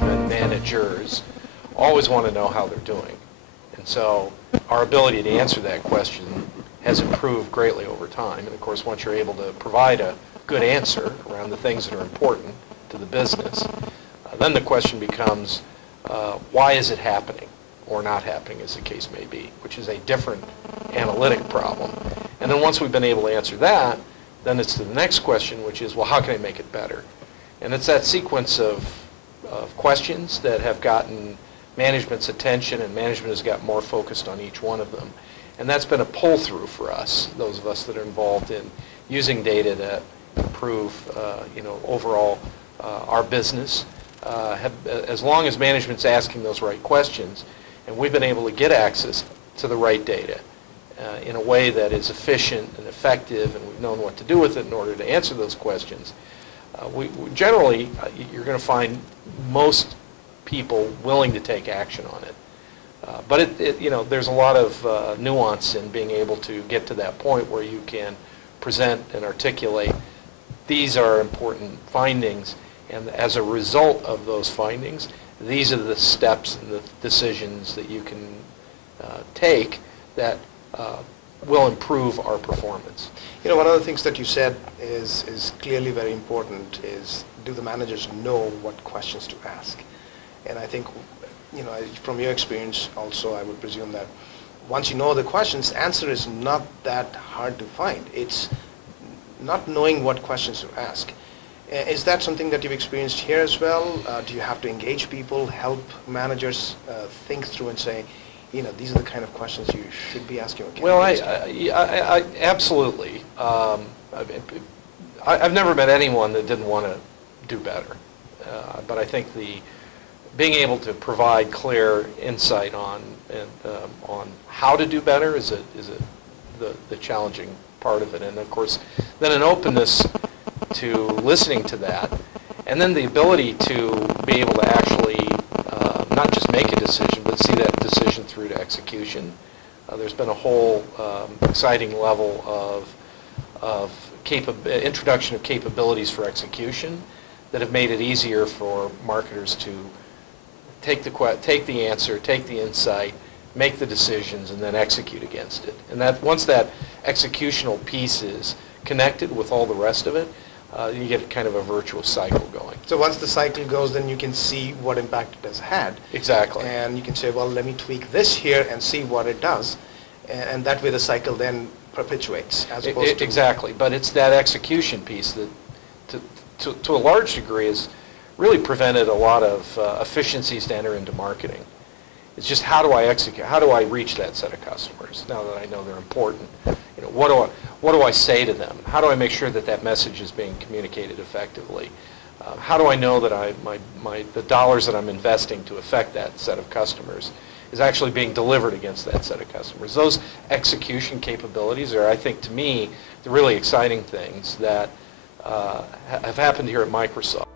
managers always want to know how they're doing. And so our ability to answer that question has improved greatly over time. And of course, once you're able to provide a good answer around the things that are important to the business, then the question becomes, why is it happening or not happening, as the case may be, which is a different analytic problem. And then once we've been able to answer that, then it's to the next question, which is, well, how can I make it better? And it's that sequence of questions that have gotten management's attention, and management has got more focused on each one of them. And that's been a pull-through for us, those of us that are involved in using data to improve, overall our business. As long as management's asking those right questions, and we've been able to get access to the right data in a way that is efficient and effective, and we've known what to do with it in order to answer those questions, we generally, you're going to find most people willing to take action on it. But there's a lot of nuance in being able to get to that point where you can present and articulate these are important findings, and as a result of those findings, these are the steps and the decisions that you can take that will improve our performance. You know, one of the things that you said is clearly very important is, do the managers know what questions to ask? And I think, from your experience also, I would presume that once you know the questions, answer is not that hard to find. It's not knowing what questions to ask. Is that something that you've experienced here as well? Do you have to engage people, help managers think through and say, these are the kind of questions you should be asking? Well, I absolutely. I've never met anyone that didn't want to do better. But I think being able to provide clear insight on how to do better is the challenging part of it. And of course, then an openness to listening to that, and then the ability to be able to actually not just make a decision, but see that decision through to execution. There's been a whole exciting level of introduction of capabilities for execution that have made it easier for marketers to take the answer, take the insight, make the decisions, and then execute against it. And that once that executional piece is connected with all the rest of it, you get kind of a virtuous cycle going. So once the cycle goes, then you can see what impact it has had. Exactly. And you can say, well, let me tweak this here and see what it does. And that way the cycle then perpetuates as opposed to... Exactly. But it's that execution piece that, to a large degree, has really prevented a lot of efficiencies to enter into marketing. It's just, how do I execute? How do I reach that set of customers now that I know they're important? What do I say to them? How do I make sure that that message is being communicated effectively? How do I know that the dollars that I'm investing to affect that set of customers is actually being delivered against that set of customers? Those execution capabilities are, I think, to me, the really exciting things that have happened here at Microsoft.